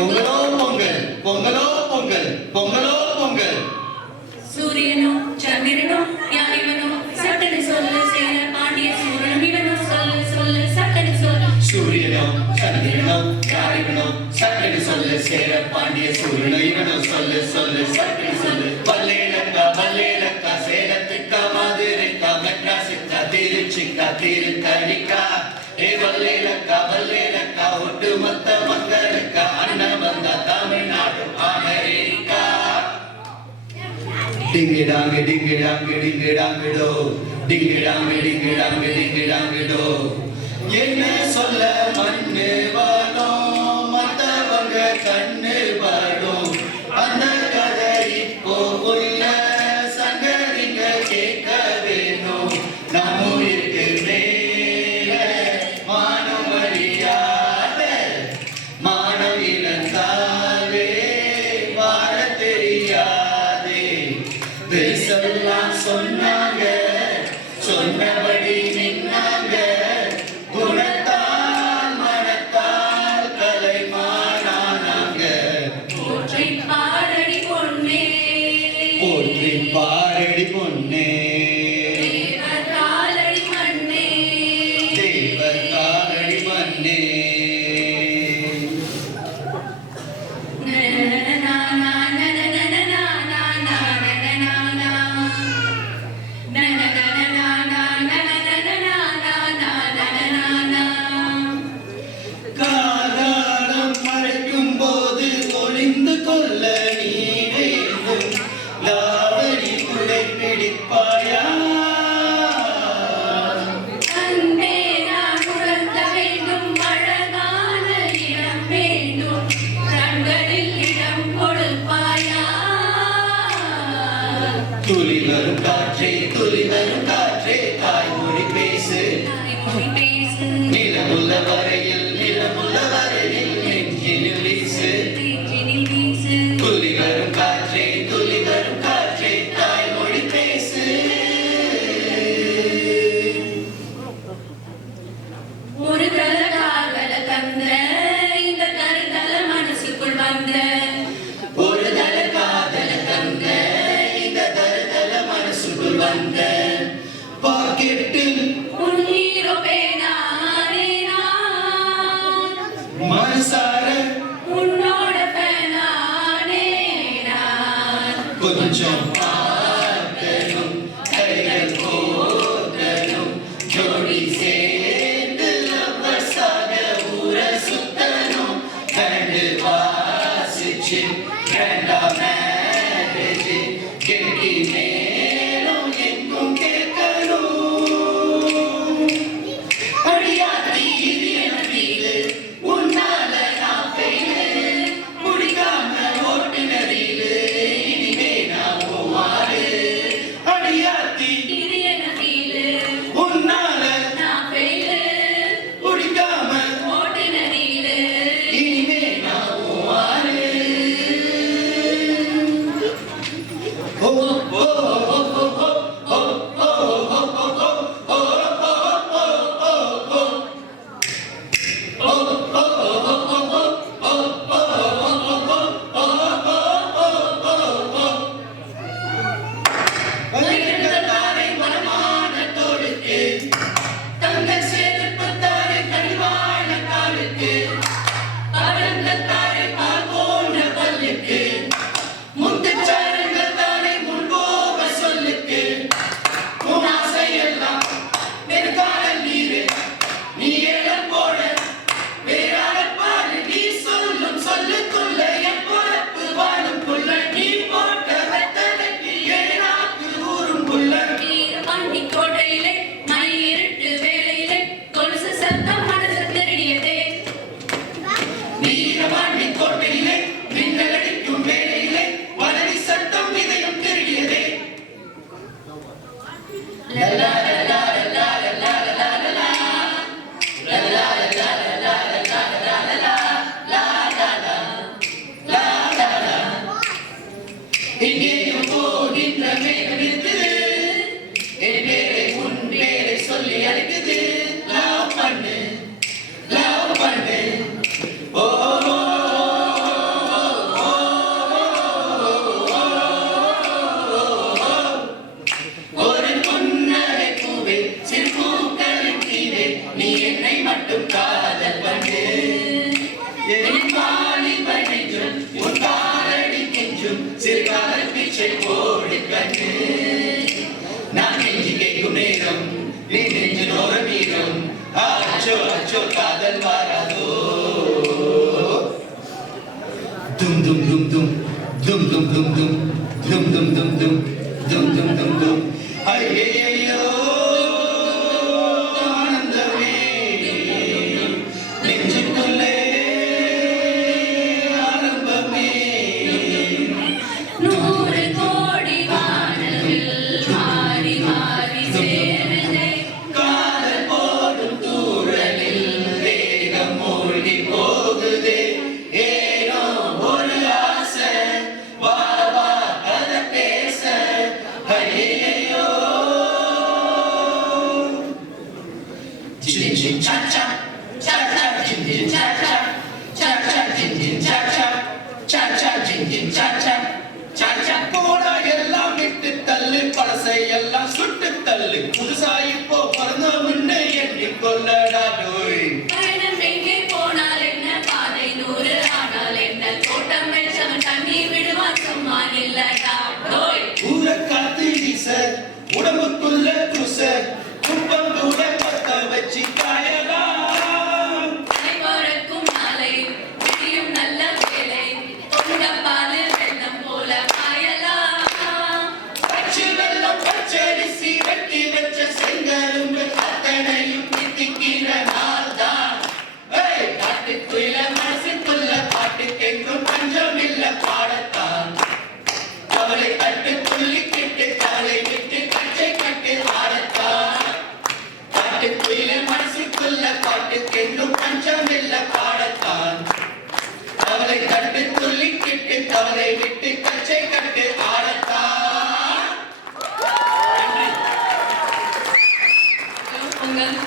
பொங்கலோ பொங்கல் பொங்கலோ பொங்கல் பொங்கலோ பொங்கல். சூரியனோ சந்திரனோ யாரிவனோ சட்டனை சொல்ல சேர பாண்டிய சூரனும் இவனோ சொல்ல சொல்ல சட்டனை சொல்ல. சூரியனோ சந்திரனோ யாரிவனோ சட்டனை சொல்ல சேர பாண்டிய சூரனும் இவனோ சொல்ல சொல்ல சட்டனை சொல்ல. பல்லேலக்கா பல்லேலக்கா சேலத்துக்கா மதுரைக்கா மெட்ராஸுக்கா திருச்சிக்கா திருத்தணிக்கா. ஏ வல்லேலக்கா வல்லேலக்கா ஒட்டுமொத்த மக்களுக்கா அண்ணன் வந்தா தமிழ்நாடு அமெரிக்கா. டிங்கிடாங்க டிங்கிடாங்க டிங்கிடாங்கிடோ டிங்கிடாங்க டிங்கிடாங்க டிங்கிடாங்கிடோ. என்ன சொல்ல மண்ணு வாழும் மத்தவங்க கண்ணு வாழும். அந்த கதை இப்போ உள்ள சங்கதிங்க கேட்க வேணும். நம்ம இருக்கு மேல மானம் வழியாத மானம் இழந்தாலே வாழ தெரியாதே. பேசலாம் சொன்னாங்க சொன்னபடி நின்னாங்க. குணத்தால் மனத்தால் கலைமானாங்க. போற்றி பாரடி பொன்னே போற்றி பாரடி பொன்னே தேவர் காலடி மண்ணே தேவர் காலடி மண்ணே. காதாரம் மறைக்கும் போது ஒளிந்து கொள்ள நீ வேண்டும். லாவணி குடை பிடிப்பாயா. அன்பே நான் உணர்ந்த வேண்டும் அழகான இடம் வேண்டும் கண்களில் இடம் கொடுப்பாயா. துளி வரும் காற்றே துளி வரும் காற்றே தாய்மொழி பேசு. தாய்மொழி பேசு நிலமுள்ள வரையில் நிலமுள்ள வரையில் நெஞ்சினில் வீசு. நெஞ்சினில் வீசு. துளி வரும் காற்றே துளி வரும் காற்றே தாய்மொழி பேசு. ஒரு தல காதல தந்த இந்த கருதல மனசுக்குள் வந்த. ஒரு தல காதல தந்த இந்த தருதல மனசுக்குள் வந்த. பாக்கெட்டில் உன் ஹீரோ பேனானே நான். மனசார உன்னோட பேனானே நான். கொஞ்சம் பார்க்கணும் கைகள் போகணும் ஜோடி சேர்ந்து லவ்வர்ஸாக ஊர சுத்தணும். கண்டு வாசிச்சு வேண்டா மேரேஜ் கெட்டி மேலும் எங்கும் கேட்கணும். அடியாத்தி இது என ஃபீலு உன்னால நான் ஃபெயிலு. முடிக்காம ஓட்டுநரிலு இனிமே நான் போவாரு. அடியாத்தி இது என்ன ஃபீலு உன்னால நான் ஃபெயிலு முடிக்காம ஓட்டுநரிலு. இனிமே நான் போவாரு. ஓ ஓ ஓ ஓ ஓ தாரை மனமான தோளுக்கு தங்க செருப்பு தாரை கனிவான காலுக்கு பரந்த தாரை பால் போன்ற பல்லுக்கு முத்துச்சாரங்கள் தாரை முன்போக சொல்லுக்கு. உன் ஆசையெல்லாம் வெறுக்காரல் நீரு நீ ஏலம் போட வேறால பாரு. நீ சொல்லும் சொல்லுக்குள்ள என் பொறப்பு வாழும் புள்ள. நீ போட்ட வெத்தலைக்கு ஏனாக்கு ஊரும் புள்ள. வீரபாண்டி கோட்டையிலே மணி இருட்டு வேளையிலே கொலுசு சத்தம் மனசு திருடியதே. வீரபாண்டி கோட்டையிலே மின்னல் அடிக்கும் வேளையிலே வளரி சத்தம் இதயம் திருடியதே. லலா லலா லலா லலா லலா லலா லலா லலா லலா லலா லலா லலா லா லா லா லா லா. எங்கேயும் போகின்ற மேகம் இருக்குது. என் பேரை உன் பேரை சொல்லி அழைக்குது. லவ் பண்ணு லவ் பண்ணு. ஓ அச்சோ அச்சோ காதல் வாராதோ தும் தும் தும் தும் தும் தும் தும் தும் தும் தும் தும் தும் தும் தும் தும் தும் ஐயையோ ஆனந்தமே நெஞ்சுக்குள்ளே ஆரம்பமே நூறு கோடி வானவில் மாறி மாறி சேருதே காதல் போடும் தூரலில் வேகம் மூழ்கி போகுதே ஏனோ ஒரு ஆசை வா வா கத பேச ஐயையோ சின் சின் சா சா சா சா சின் சின் சா சா சா சா சின் சின் சா சா சா சா சின் சின் சா சா சா சா போடா எல்லாம் விட்டு தள்ளு பழசை எல்லாம் சுட்டு தள்ளு புதுசா இப்போ பிறந்தவன்னு எண்ணிக்கொள்ளடா டோய் பயணம் எங்கே போனால் என்ன பாதை நூறு ஆனால் என்ன தோட்டம் வெச்சவன் தண்ணி விடுவான் சும்மா இல்லடா டோய் ஊர காத்து வீச உடம்புக்குள்ள குச குப்பம் கூட பத்த வச்சு காயலாம் பறக்கும் நாளை விடியும் நல்ல வேலை பொங்க பாலு வெள்ளம் போல பாயலாம் பச்சை வெள்ளம் பச்சரிசி வெட்டி வச்ச செங்கரும்பு அத்தனையும் தித்திக்கிற நாள் தான் காட்டுக்குள்ள மனசுக்குள்ள பாட்டுக்கெங்கும் பஞ்சம் இல்ல பாடத்தான் அவளை கட்டு துள்ளிக்கிட்டு காலை விட்டு கச்சை கட்டு ஆடத்தான் காட்டுக்குள்ள மனசுக்குள்ள பாட்டுக்கெங்கும் பஞ்சம் இல்ல பாடத்தான் அவளை கட்டு துள்ளிக்கிட்டு கவலை விட்டு கச்சை கட்டு ஆடத்தான் பொங்கல்